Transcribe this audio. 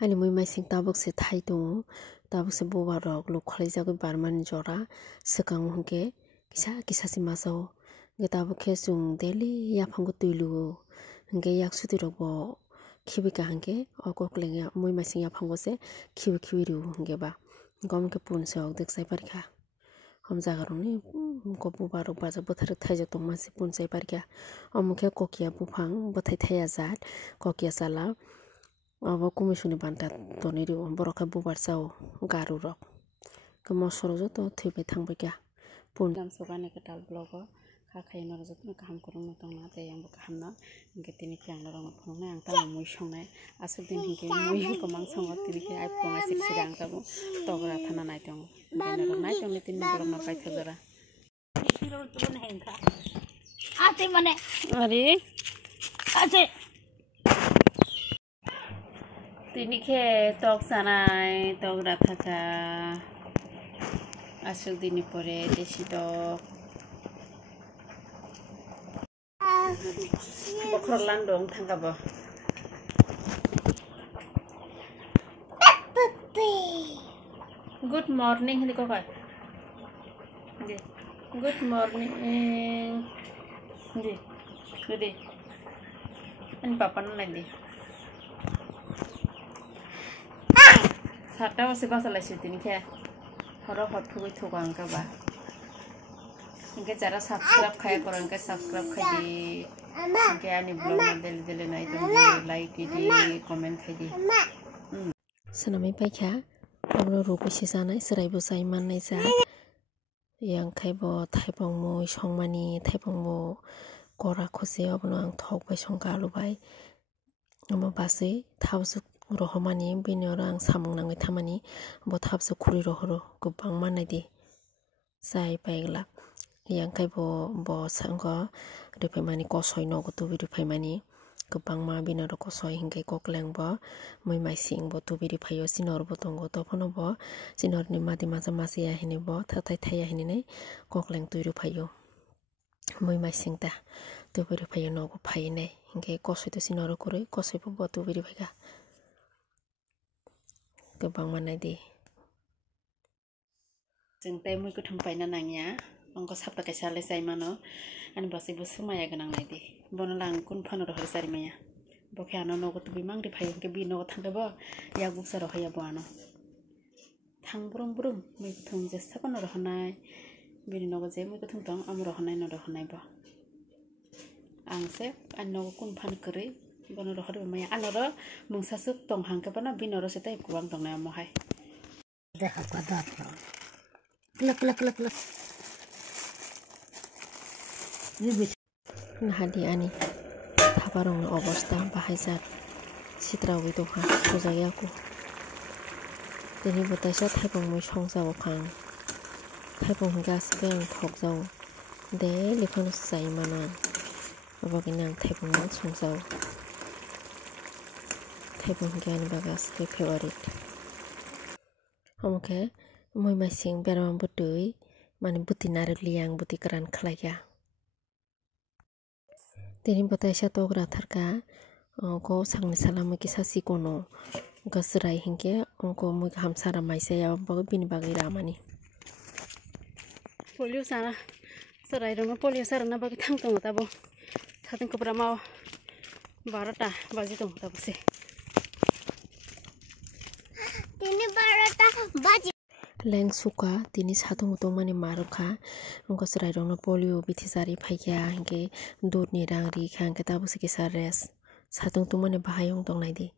Ani moi maising tabuk se thai tongo tabuk se boba rok luk khlaijagoi barmani jora swkang hwnkhe kisa si masao hwnkhe tabuk khe chung daily yaphango tuiluo hwnkhe yak suti rok bo khibika hwnkhe kokleng moi maising yaphango se khibi rwo hwnkhe ba gomkhe punse ok dekjai parkha hamjaga rokni ko boba rok bajak bwthai thaijak tongmasi punchai parkha omokhe kokia buphang bwthai thaiya jat kokia chala abo kumisuni banta tonwi rwo borok khe bobar chao garu rok mosoro joto thwibai thangbai kha pun Gamsokani ketal blogo kakai no joto kaham kurungno tongna tei ang kaham no hingke tini khe ang rong phungnai ang tamo mui songnai asuk din hingke mui komang songo tini khe ai phunga siksira ang tamo togra thana nai tongo bena rok nai tongni tini borok no paithakjora ate mane ari ate tini khe tok sanai togra thaka asuk dini pore desi tok bokhor landong thangkabo good morning hindi ko kay good morning hindi ani papa no lagi sata wase basalai sutini khe horo hot phugoi thugang ka ba hingke jara subscribe khaya koro hingke subscribe khai di hingke ani blog na dele nai tongdi like di comment khai di swnamai paikha abo rupisi janai sraibo chai mannai jat yang khaibo thaibong moi songmani thaibong bo kora khose abono ang thokbai songka alubai amo basui thabsuk rohomani bini oro ang samung nangoi thamani bo thabsuk khuri rohoro kubang mannai di chai paigla yang khaibo bo sango ripaimani kosoi nogo tubi ripaimani kubangma bini oro kosoi hingke kokleng bo moi maising bo tubi riphaio sinor bo tongo tophono bo sinorni madi maja masiya hini bo thatai thaiya hini nei kokleng tui riphaio moi maising ta tubi riphaio nogo phai nei hingke kosoi to sinoro kurui kosoi bo tubi riphaika kubang mannai di jeng tai moi kuthung paina nangya angko sapta kaisa lesai mano ani basi bo sumaya ganang nai di bono lang kun phano ro sari maya bo khe ano nogo tubi mang ri phayo ke bi nogo thangde bo yak buksa ro haya bo ano thang brum moi kuthung je sapano ro hanai bini nogo je moi kuthung tong am ro hanai no ro hanai bo ang se an nogo kun phan kri bono ro hori maya ano ro mungsa suk tong hang ka bana bino ro setai kuwang tong na mo hai deha kadar klak nahadi ani thabarong obostha bahaijak sitrawi dongha bujagi aku tini botaisa thaibong moi songjago khang thaibong hingke asike ang thokjago daily phano chai mana abagini ang thaibong mang songjago thaibong hingke ani baga asike favorite amokhe moi maising beramang butui mani buti narikli ang buti karan khlaika tini botaisa togra tharka ko sangni salamoi kisa sikono gasrai hingke onko moi hamsara maisaya bago bini bagai ramani polio sana sarai rong polio sarana bagi thang tong tabo thating kopra mau 12টা baji tong tabo se tini 12টা baji leng suka tini satung tongmani marukha onko sarai rong polio bithijari phaikya hingke dudni rang ri khang ke tabo se kisa res satung tongmani bahayong tongnai di